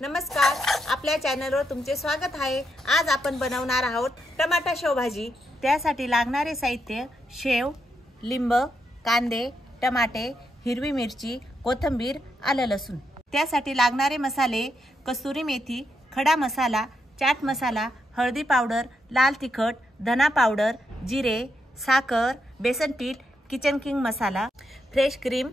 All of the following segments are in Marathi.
नमस्कार, आपल्या चॅनलवर तुमचे स्वागत आहे। आज आपण बनवणार आहोत टमाटा शेवभाजी। त्यासाठी लागणारे साहित्य: शेव, लिंब, कांदे, टमाटे, हिरवी मिरची, कोथिंबीर, आलं लसूण। त्यासाठी लागणारे मसाले: कसुरी मेथी, खडा मसाला, चाट मसाला, हळदी पावडर, लाल तिखट, धना पावडर, जिरे, साखर, बेसन पीठ, किचन किंग मसाला, फ्रेश क्रीम,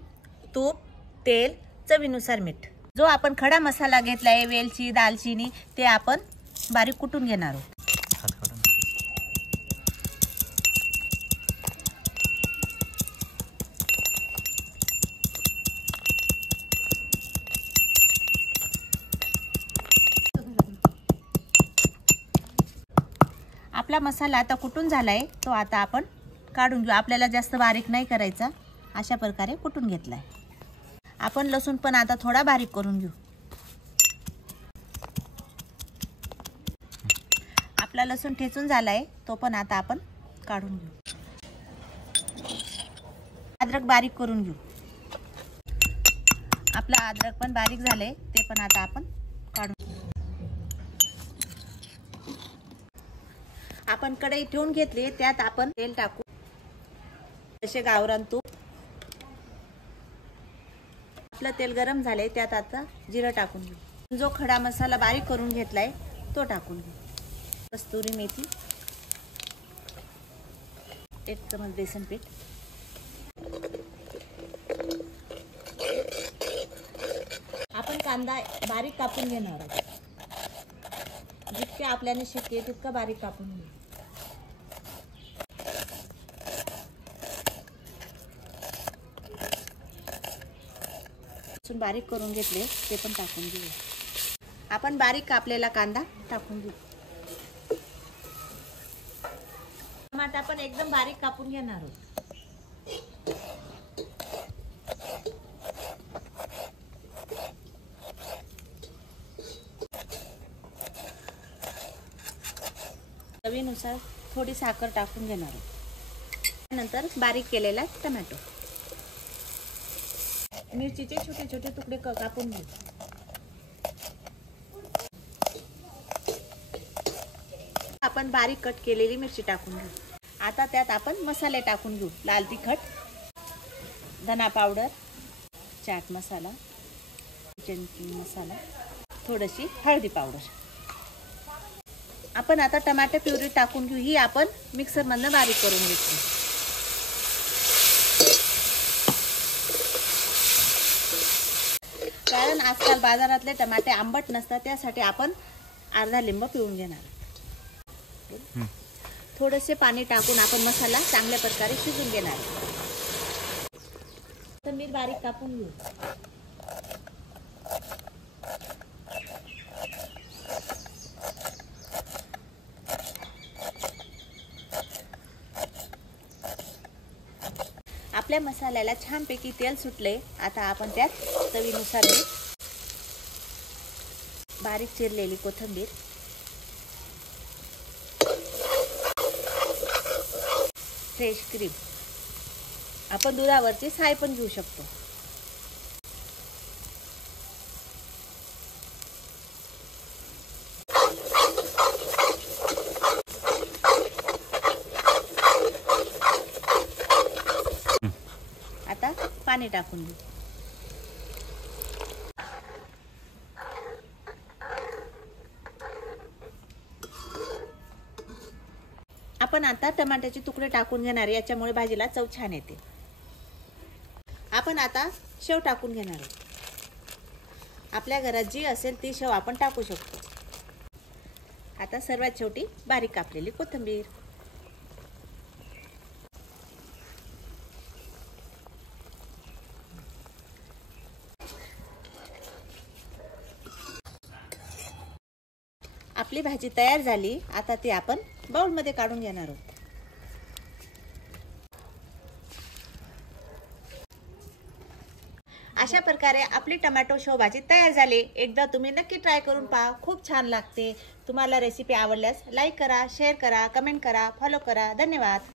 तूप, तेल, चवीनुसार मीठ। जो आपण खडा मसाला घेतला आहे, वेलची, दालचिनी, ते आपण बारीक कुटून घेणार आहोत। आपला मसाला आता कुटून झालाय, तो आता आपण काढून घेऊ। आपल्याला जास्त बारीक नाही करायचा, अशा प्रकारे कुटून घेतलाय। आपण लसूण पण आता थोडा बारीक करून घेऊ। आपला लसूण ठेचून झालाय, तो पण आता आपण काढून घेऊ। अद्रक बारीक करून घेऊ। आपला अद्रक पण बारीक झाले, ते पण आता आपण काढून घेऊ। आपण कढई ठेवून घेतली, त्यात आपण तेल टाकू। जसे गावरान तूप। आपलं तेल गरम झाले, त्यात आता जिरं टाकून घेऊ। जो खडा मसाला बारीक करून घेतलाय, तो टाकून घेऊ। कस्तुरी मेथी, 1 चमच बेसन पीठ, आपण कांदा बारीक कापून घेणार आहोत। जितके आपल्याला शक्य आहे तितका बारीक कापून घेऊ। बारीक करून घेतले, ते पण टाकून घेऊ। आपण बारीक कापलेला कांदा टाकून घेऊ। टमाटा पण एकदम बारीक कापून घेणार आहोत। चवीनुसार थोडी साखर टाकून घेणार आहोत। नंतर बारीक केलेला टोमॅटो, मिरचीचे छोटे छोटे तुकडे कापून घेऊ। आपण बारीक कट केलेली मिरची टाकून घेऊ। आता त्यात आपण मसाले टाकून घेऊ। लाल तिखट, धना powder, chaat masala, kitchen king मसाला, थोडीशी हळदी पावडर। आपण आता टमाटे प्युरी टाकून घेऊ। ही आपण मिक्सर मधून बारीक करून घेऊ। कारण आजकाल बाजारातले टमाटे आंबट नसतात, त्यासाठी आपण अर्धा लिंब पिळून घेणार। थोडेसे पाणी टाकून आपण मसाला चांगल्या प्रकारे शिजून घेणार। कोथिंबीर बारीक कापून घेऊ। आपल्या मसाल्याला छानपैकी तेल सुटले। आता आपण त्यात चवीनुसार मीठ, बारीक चिरलेली कोथिंबीर, फ्रेश क्रीम, आपण दुधावरची साय पण घेऊ शकतो। आता पाणी टाकून घेऊ। आपण आता टमाट्याचे तुकडे टाकून घेणार, याच्यामुळे भाजीला चव छान येते। आपण आता शेव टाकून घेणार आहोत। आपल्या घरात जी असेल ती शेव आपण टाकू शकतो। आता सर्वात शेवटी बारीक कापलेली कोथिंबीर। आपली भाजी तयार झाली। आता ती आपण बाउल मध्ये काढून घेणार आहोत। अशा प्रकारे आपली टोमॅटो शेव भाजी तयार झाली। एकदा तुम्ही नक्की ट्राय करून पहा, खूप छान लागते। तुम्हाला रेसिपी आवडल्यास लाईक करा, शेअर करा, कमेंट करा, फॉलो करा। धन्यवाद।